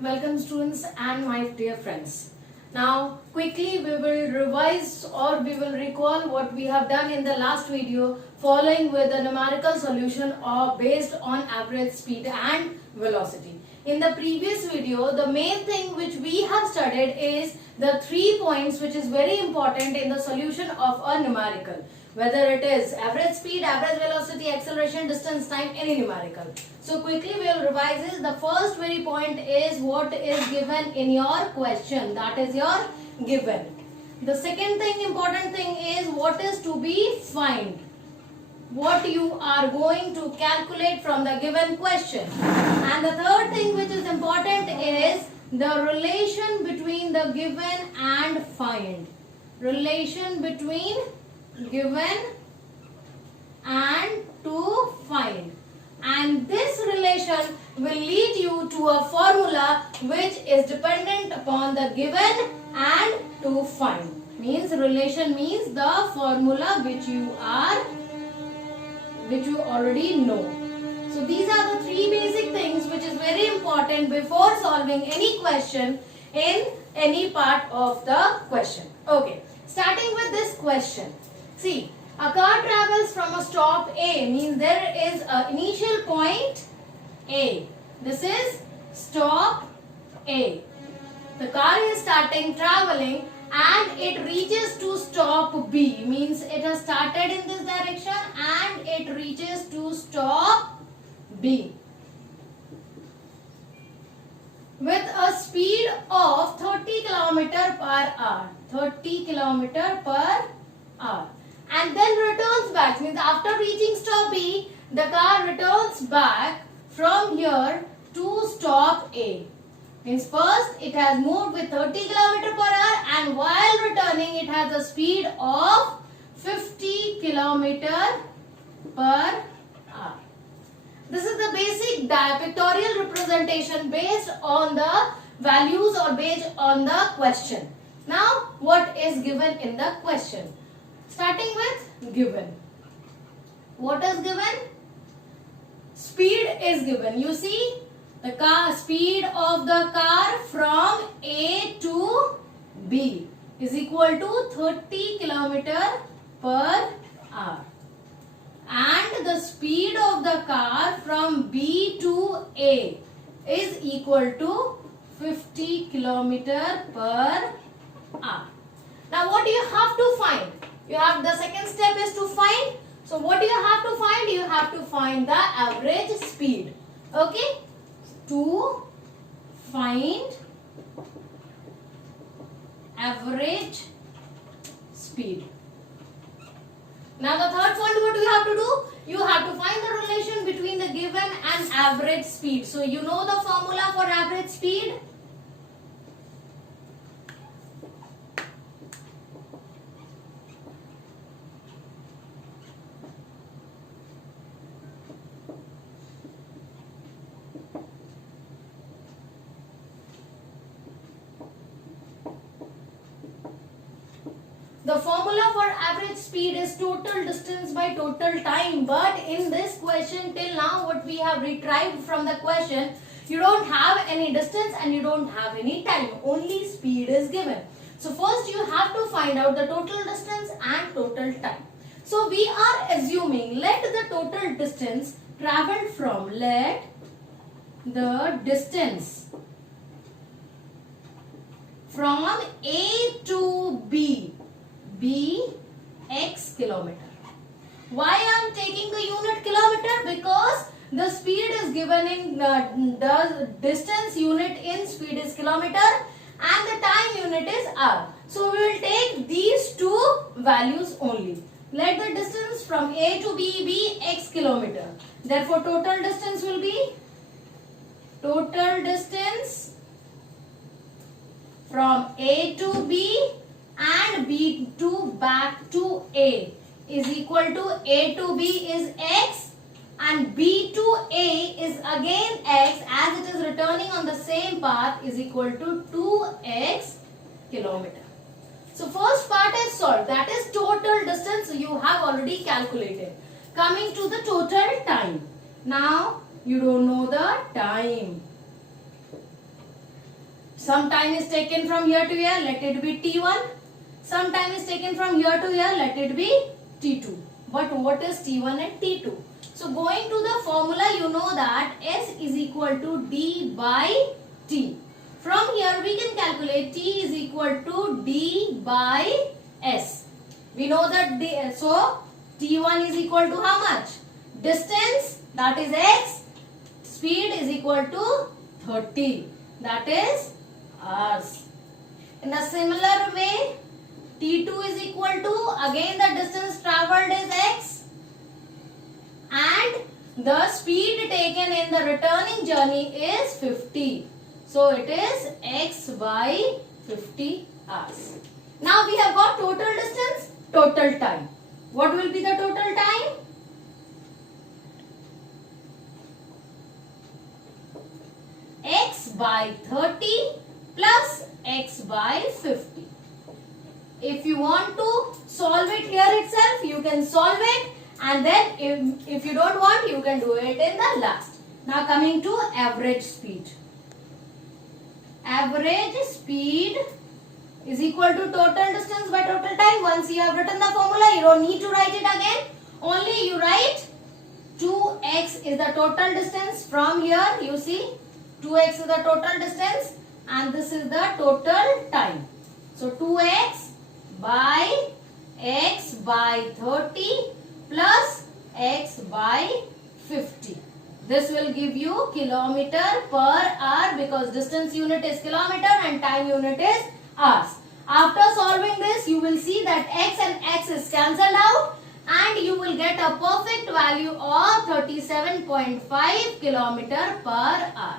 Welcome students and my dear friends. Now quickly we will revise or we will recall what we have done in the last video following with the numerical solution or based on average speed and velocity. In the previous video, the main thing which we have studied is the 3 points which is very important in the solution of a numerical. Whether it is average speed, average velocity, acceleration, distance, time, any numerical. So quickly we will revise this. The first very point is what is given in your question. That is your given. The second thing, important thing is what is to be find. What you are going to calculate from the given question. And the third thing which is important is the relation between the given and find. Relation between given and to find, and this relation will lead you to a formula which is dependent upon the given and to find. Means relation means the formula which you already know. So these are the 3 basic things which is very important before solving any question in any part of the question. Okay, starting with this question. See, a car travels from a stop A, means there is an initial point A. This is stop A. The car is starting traveling and it reaches to stop B, means it has started in this direction and it reaches to stop B with a speed of 30 km per hour. 30 km per hour. And then returns back, means after reaching stop B, the car returns back from here to stop A. Means first it has moved with 30 km per hour and while returning it has a speed of 50 km per hour. This is the basic pictorial representation based on the values or based on the question. Now what is given in the question? Starting with given. What is given? Speed is given. You see the car speed of the car from A to B is equal to 30 km per hour. And the speed of the car from B to A is equal to 50 km per hour. Now what do you have to find? You have the second step is to find. So what do you have to find? You have to find the average speed. Okay? To find average speed. Now the third point, what do you have to do? You have to find the relation between the given and average speed. So you know the formula for average speed? The formula for average speed is total distance by total time. But in this question till now what we have retrieved from the question, you don't have any distance and you don't have any time. Only speed is given. So first you have to find out the total distance and total time. So we are assuming let the total distance traveled from, let the distance from A to B be x kilometer. Why I am taking the unit kilometer? Because the speed is given in the distance unit in speed is kilometer and the time unit is hour. So we will take these 2 values only. Let the distance from A to B be x kilometer. Therefore total distance will be total distance from A to B and B to back to A is equal to A to B is x and B to A is again x as it is returning on the same path is equal to 2x kilometer. So first part is solved, that is total distance you have already calculated. Coming to the total time. Now you don't know the time. Some time is taken from here to here, let it be T1. Some time is taken from here to here, let it be T2. But what is T1 and T2? So going to the formula, you know that S is equal to D by T. From here we can calculate T is equal to D by S. We know that so T1 is equal to how much? Distance, that is X. Speed is equal to 30, that is hours. In a similar way, T2 is equal to, again the distance travelled is X and the speed taken in the returning journey is 50. So it is X by 50 hours. Now we have got total distance, total time. What will be the total time? X by 30 plus X by 50. If you want to solve it here itself, you can solve it, and then if you don't want, you can do it in the last. Now coming to average speed. Average speed is equal to total distance by total time. Once you have written the formula, you don't need to write it again. Only you write 2x is the total distance from here. You see, 2x is the total distance and this is the total time. So 2x by x by 30 plus x by 50. This will give you kilometer per hour because distance unit is kilometer and time unit is hours. After solving this, you will see that x and x is cancelled out and you will get a perfect value of 37.5 kilometer per hour.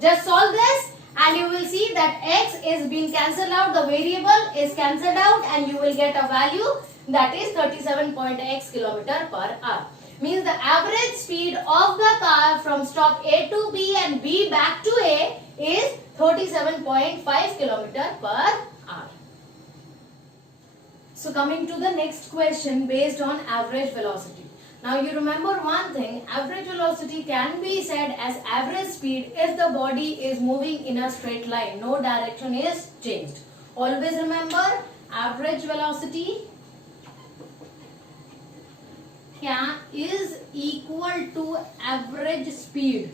Just solve this and you will see that x is being cancelled out, the variable is cancelled out and you will get a value that is 37.x kilometer per hour. Means the average speed of the car from stop A to B and B back to A is 37.5 kilometer per hour. So coming to the next question based on average velocity. Now you remember one thing, average velocity can be said as average speed if the body is moving in a straight line, no direction is changed. Always remember, average velocity is equal to average speed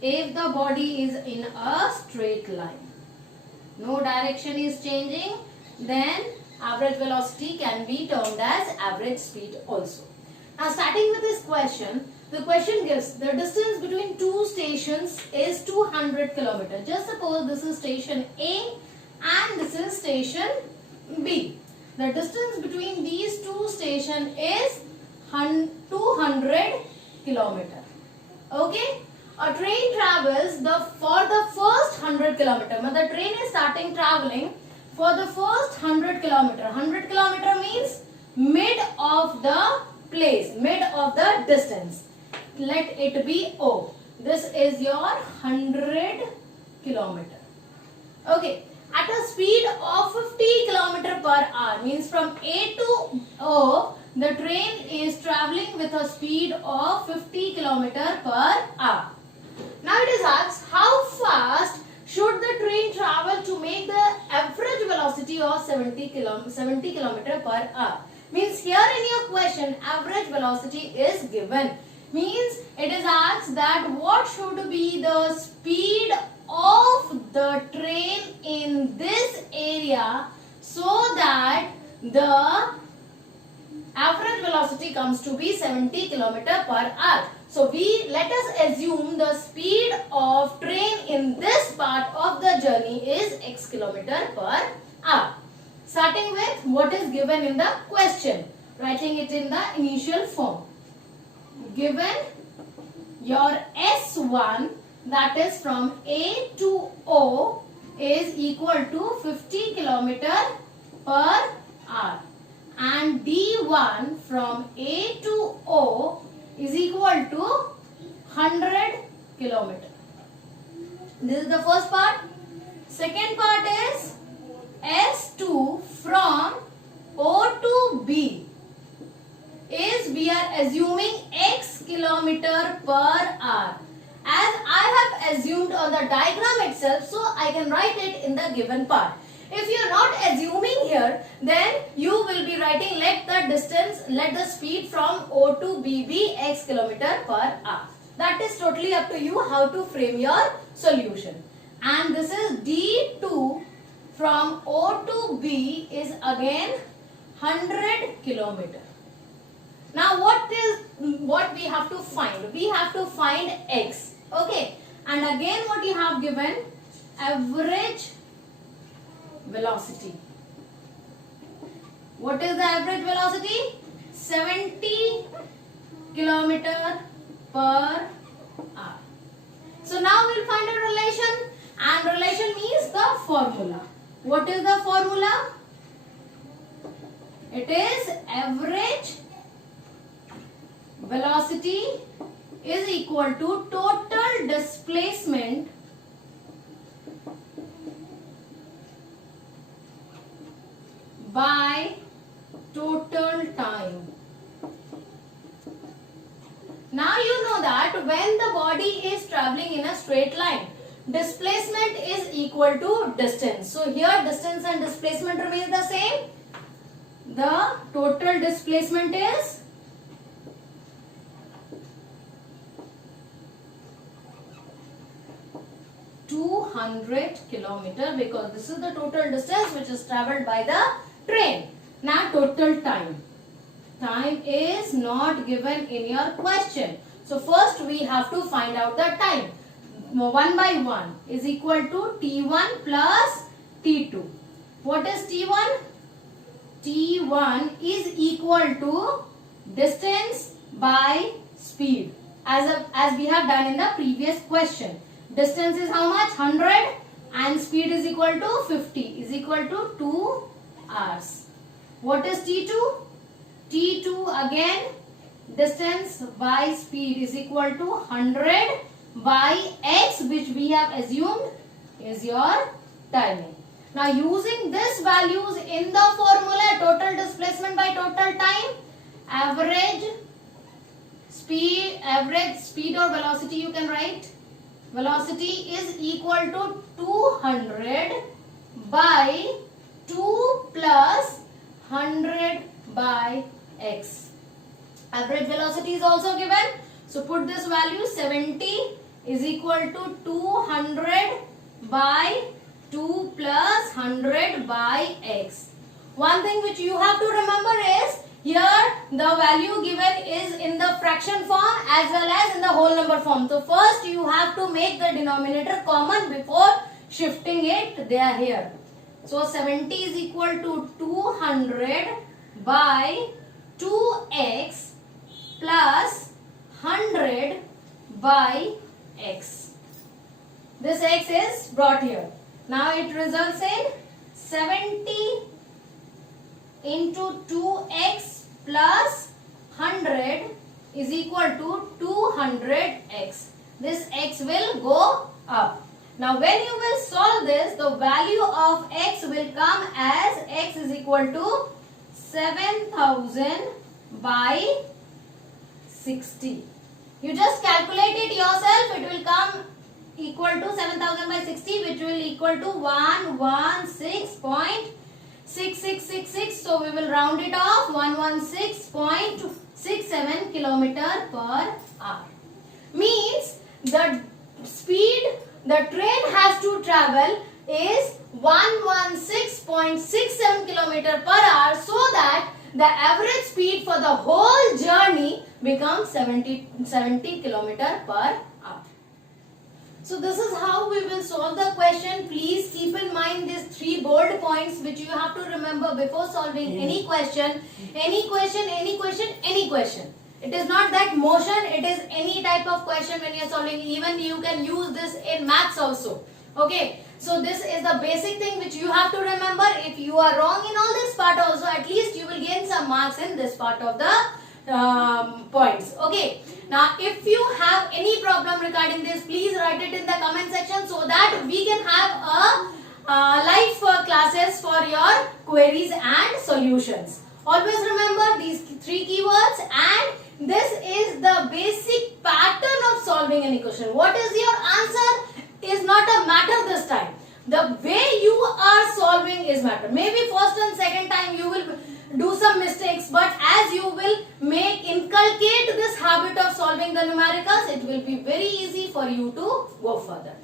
if the body is in a straight line. No direction is changing, then average velocity can be termed as average speed also. Now starting with this question, the question gives the distance between two stations is 200 km. Just suppose this is station A and this is station B. The distance between these two stations is 200 km. Okay? A train travels for the first 100 km. When the train is starting traveling for the first 100 km. 100 km means mid of the place, mid of the distance. Let it be O. This is your 100 km. Okay. At a speed of 50 km per hour, means from A to O, the train is traveling with a speed of 50 km per hour. Now it is asked, how fast should the train travel to make the average velocity of 70 km per hour? Means here in your question, average velocity is given. Means it is asked that what should be the speed of the train in this area so that the average velocity comes to be 70 km per hour. So let us assume the speed of train in this part of the journey is x km per hour. Starting with what is given in the question, writing it in the initial form. Given your S1, that is from A to O, is equal to 50 km per hour, and D1 from A to O is equal to 100 km. This is the first part. Second part is S2 from O to B is, we are assuming x km per hour. As I assumed on the diagram itself, so I can write it in the given part. If you are not assuming here, then you will be writing let the speed from O to B be x kilometer per hour. That is totally up to you how to frame your solution. And this is D2 from O to B is again 100 kilometer. Now what we have to find? We have to find x. Okay. And again what you have given? Average velocity. What is the average velocity? 70 kilometer per hour. So now we'll find a relation, and relation means the formula. What is the formula? It is average velocity is equal to total displacement by total time. Now you know that when the body is traveling in a straight line, displacement is equal to distance. So here distance and displacement remains the same. The total displacement is (200 kilometer) because this is the total distance which is travelled by the train. Now total time. Time is not given in your question. So first we have to find out the time. 1 by 1 is equal to T1 plus T2. What is T1? T1 is equal to distance by speed as we have done in the previous question. Distance is how much? 100 and speed is equal to 50 is equal to 2 hours. What is T2? T2 again distance by speed is equal to 100 by x, which we have assumed is your timing. Now using these values in the formula, total displacement by total time, average speed or velocity you can write. Velocity is equal to 200 by 2 plus 100 by x. Average velocity is also given. So put this value 70 is equal to 200 by 2 plus 100 by x. One thing which you have to remember is here the value given is in the fraction form as well as in the whole number form. So first you have to make the denominator common before shifting it there here. So 70 is equal to 200 by 2x plus 100 by x. This x is brought here. Now it results in 70 into 2x plus 100 is equal to 200x. This x will go up. Now when you will solve this, the value of x will come as x is equal to 7000 by 60. You just calculate it yourself. It will come equal to 7000 by 60, which will equal to 116.6666. So we will round it off, 116.67 kilometer per hour. Means the speed the train has to travel is 116.67 kilometer per hour, so that the average speed for the whole journey becomes 70 kilometer per hour. So this is how we will solve the question. Please keep in mind these 3 bold points which you have to remember before solving any question. Any question. It is not that motion, it is any type of question when you are solving. Even you can use this in maths also. Okay. So this is the basic thing which you have to remember. If you are wrong in all this part also, at least you will gain some marks in this part of the points. Okay. Now if you have any problem regarding this, please write it in the comment section so that we can have a live classes for your queries and solutions. Always remember these 3 keywords and This is the basic pattern of solving an equation. What is your answer is not a matter this time. The way you are solving is matter. Maybe first and second time you will do some mistakes, but as you will inculcate this habit of solving the numericals, it will be very easy for you to go further.